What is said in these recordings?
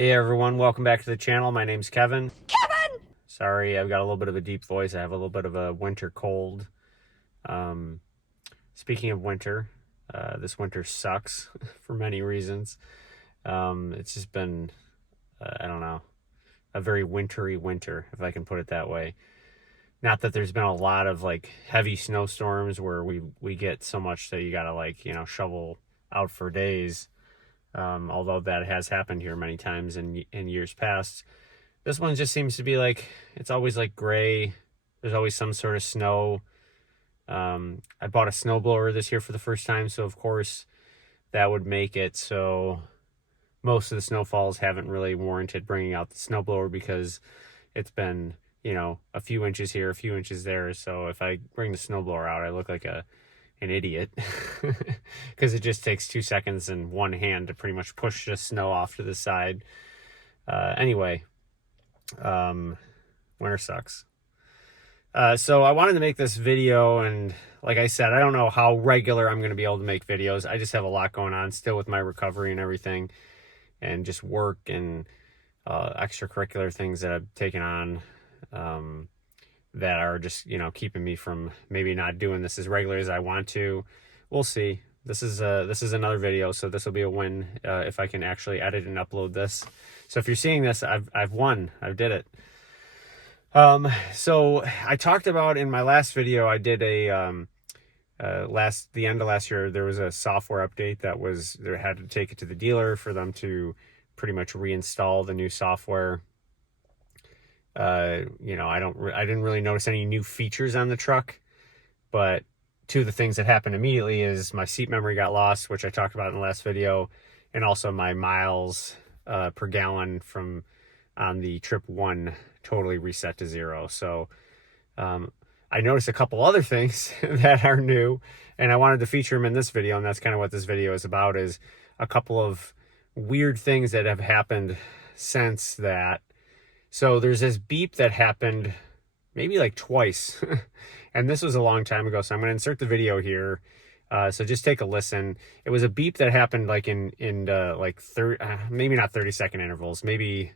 Hey everyone, welcome back to the channel. My name's Kevin. Sorry, I've got a little bit of a deep voice. I have a little bit of a winter cold. Speaking of winter, this winter sucks for many reasons. It's just been, I don't know, a very wintry winter, if I can put it that way. Not that there's been a lot of like heavy snowstorms where we get so much that you gotta shovel out for days. Although that has happened here many times in years past. This one just seems to be like, it's always like gray. There's always some sort of snow. I bought a snowblower this year for the first time, so of course that would make it so most of the snowfalls haven't really warranted bringing out the snowblower because it's been, a few inches here, a few inches there. So if I bring the snowblower out, I look like an idiot because it just takes 2 seconds and one hand to pretty much push the snow off to the side. Anyway, winter sucks. So I wanted to make this video, and like I said, I don't know how regular I'm going to be able to make videos. I just have a lot going on still with my recovery and everything, and just work and extracurricular things that I've taken on that are just, keeping me from maybe not doing this as regular as I want to. We'll see. This is another video, so this will be a win if I can actually edit and upload this. So if you're seeing this, I've won. I did it. So I talked about in my last video, I did the end of last year, there was a software update they had to take it to the dealer for them to pretty much reinstall the new software. I didn't really notice any new features on the truck, but two of the things that happened immediately is my seat memory got lost, which I talked about in the last video, and also my miles per gallon on the trip one totally reset to 0. So I noticed a couple other things that are new, and I wanted to feature them in this video, and that's kind of what this video is about, is a couple of weird things that have happened since that. So there's this beep that happened maybe like twice, and this was a long time ago, so I'm going to insert the video here. So just take a listen. It was a beep that happened like in like 30, maybe not 30-second intervals, maybe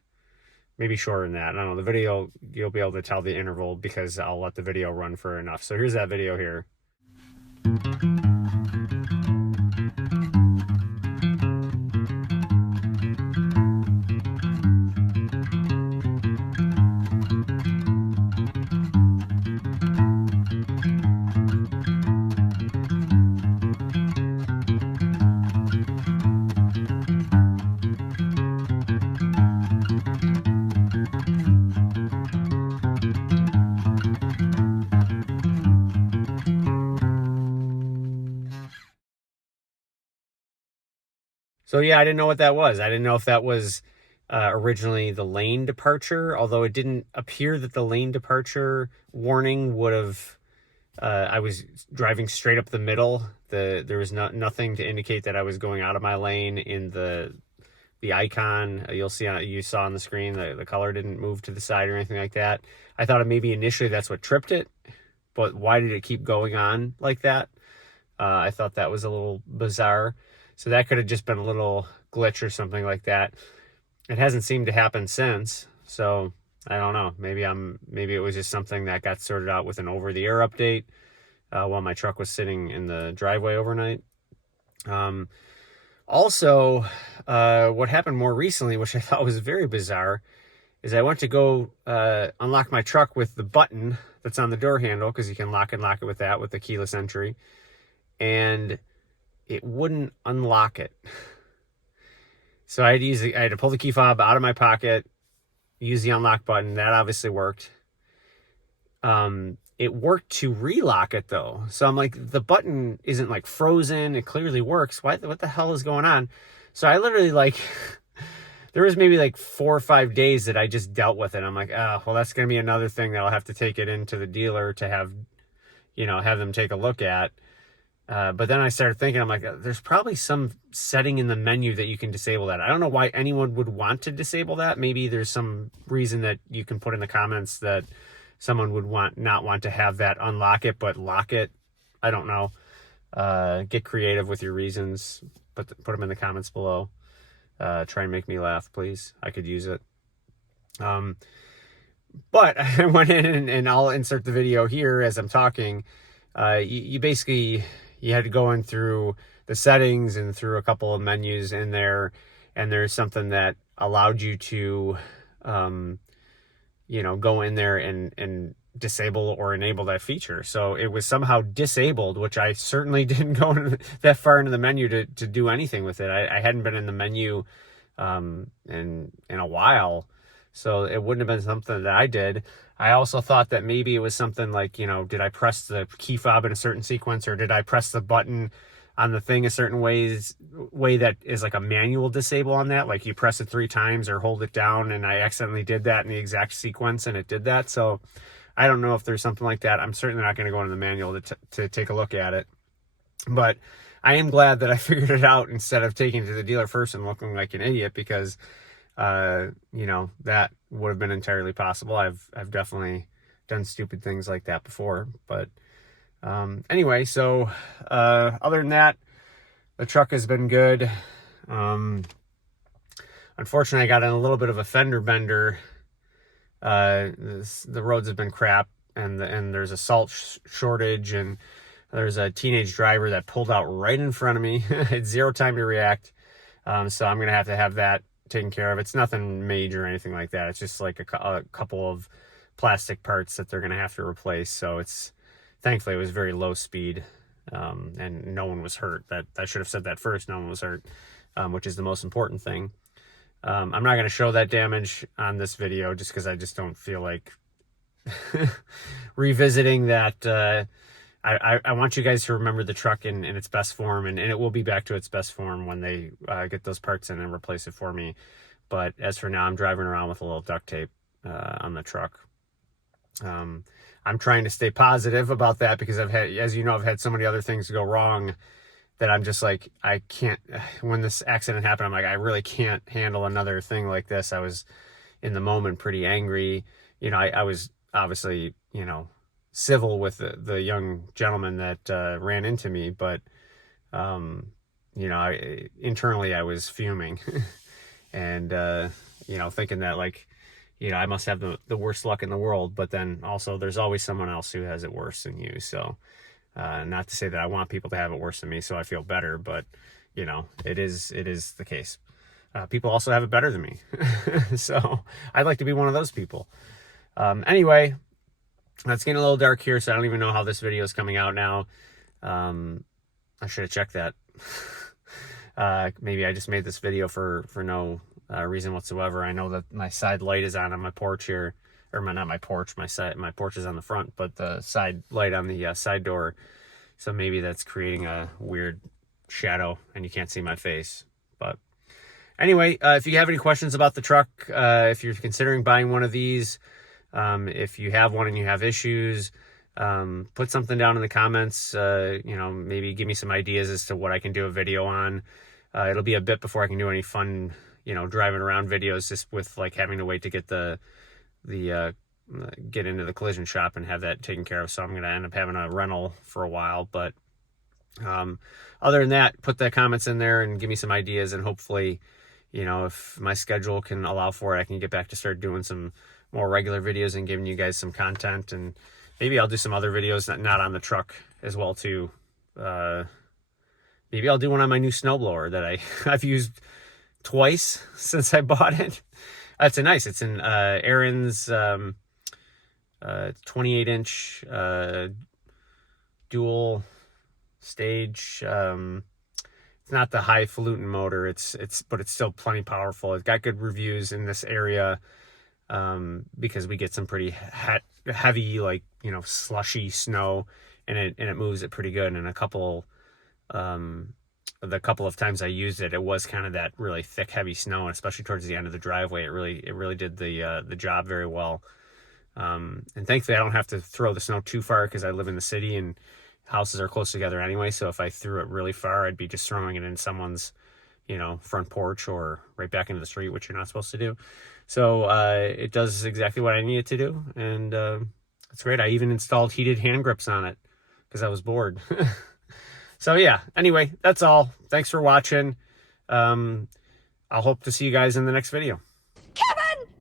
shorter than that. I don't know. The video, you'll be able to tell the interval because I'll let the video run for enough. So here's that video here. So yeah, I didn't know what that was. I didn't know if that was originally the lane departure, although it didn't appear that the lane departure warning would have, I was driving straight up the middle. There was nothing to indicate that I was going out of my lane in the icon. You saw on the screen, the color didn't move to the side or anything like that. I thought maybe initially that's what tripped it, but why did it keep going on like that? I thought that was a little bizarre. So that could have just been a little glitch or something like that. It hasn't seemed to happen since. So I don't know. Maybe it was just something that got sorted out with an over-the-air update while my truck was sitting in the driveway overnight. Also, what happened more recently, which I thought was very bizarre, is I went to go unlock my truck with the button that's on the door handle, because you can lock and lock it with that with the keyless entry, and it wouldn't unlock it. So I had to pull the key fob out of my pocket, use the unlock button. That obviously worked. It worked to relock it though. So I'm like, the button isn't like frozen. It clearly works. What the hell is going on? So I literally there was maybe like 4 or 5 days that I just dealt with it. I'm like, oh, well, that's going to be another thing that I'll have to take it into the dealer to have them take a look at. But then I started thinking, I'm like, there's probably some setting in the menu that you can disable that. I don't know why anyone would want to disable that. Maybe there's some reason that you can put in the comments that someone would not want to have that unlock it, but lock it. I don't know. Get creative with your reasons, but put them in the comments below. Try and make me laugh, please. I could use it. But I went in and I'll insert the video here as I'm talking. You basically, you had to go in through the settings and through a couple of menus in there, and there's something that allowed you to, go in there and disable or enable that feature. So it was somehow disabled, which I certainly didn't go that far into the menu to do anything with it. I hadn't been in the menu in a while, so it wouldn't have been something that I did. I also thought that maybe it was something like, did I press the key fob in a certain sequence, or did I press the button on the thing a certain way that is like a manual disable on that, like you press it 3 times or hold it down, and I accidentally did that in the exact sequence and it did that. So I don't know if there's something like that. I'm certainly not going to go into the manual to take a look at it, but I am glad that I figured it out instead of taking it to the dealer first and looking like an idiot, because that would have been entirely possible. I've definitely done stupid things like that before. But anyway, so other than that, the truck has been good. Unfortunately, I got in a little bit of a fender bender. The roads have been crap, and there's a salt shortage, and there's a teenage driver that pulled out right in front of me. Had 0 time to react. So I'm going to have that taken care of. It's nothing major or anything like that. It's just like a couple of plastic parts that they're going to have to replace. So thankfully it was very low speed, and no one was hurt. That I should have said that first. No one was hurt, which is the most important thing. I'm not going to show that damage on this video just because I just don't feel like revisiting that. I want you guys to remember the truck in its best form, and it will be back to its best form when they get those parts in and replace it for me. But as for now, I'm driving around with a little duct tape on the truck. I'm trying to stay positive about that because I've had so many other things go wrong that I'm just like, I can't, when this accident happened, I'm like, I really can't handle another thing like this. I was in the moment pretty angry. I was obviously, civil with the young gentleman that ran into me, but internally I was fuming and thinking that, like, I must have the worst luck in the world, but then also there's always someone else who has it worse than you. So not to say that I want people to have it worse than me so I feel better, but it is the case. People also have it better than me. So I'd like to be one of those people. Anyway, it's getting a little dark here, so I don't even know how this video is coming out now. I should have checked that. Maybe I just made this video for no reason whatsoever. I know that my side light is on my porch here, or not my porch. My porch is on the front, but the side light on the side door. So maybe that's creating a weird shadow, and you can't see my face. But anyway, if you have any questions about the truck, if you're considering buying one of these, if you have one and you have issues, put something down in the comments. Maybe give me some ideas as to what I can do a video on. It'll be a bit before I can do any fun, driving around videos, just with like having to wait to get get into the collision shop and have that taken care of. So I'm going to end up having a rental for a while. But other than that, put the comments in there and give me some ideas, and hopefully, if my schedule can allow for it, I can get back to start doing some more regular videos and giving you guys some content. And maybe I'll do some other videos not on the truck as well too. Maybe I'll do one on my new snowblower that I've used twice since I bought it. It's an Aaron's 28-inch dual stage. It's not the highfalutin motor. But it's still plenty powerful. It's got good reviews in this area, because we get some pretty heavy, like, slushy snow, and it moves it pretty good. And the couple of times I used it, it was kind of that really thick, heavy snow, and especially towards the end of the driveway, it really did the job very well. And thankfully I don't have to throw the snow too far, because I live in the city and houses are close together anyway. So if I threw it really far, I'd be just throwing it in someone's, front porch or right back into the street, which you're not supposed to do. So it does exactly what I need it to do, and it's great. I even installed heated hand grips on it because I was bored. So yeah, anyway, that's all. Thanks for watching. I'll I'll hope to see you guys in the next video.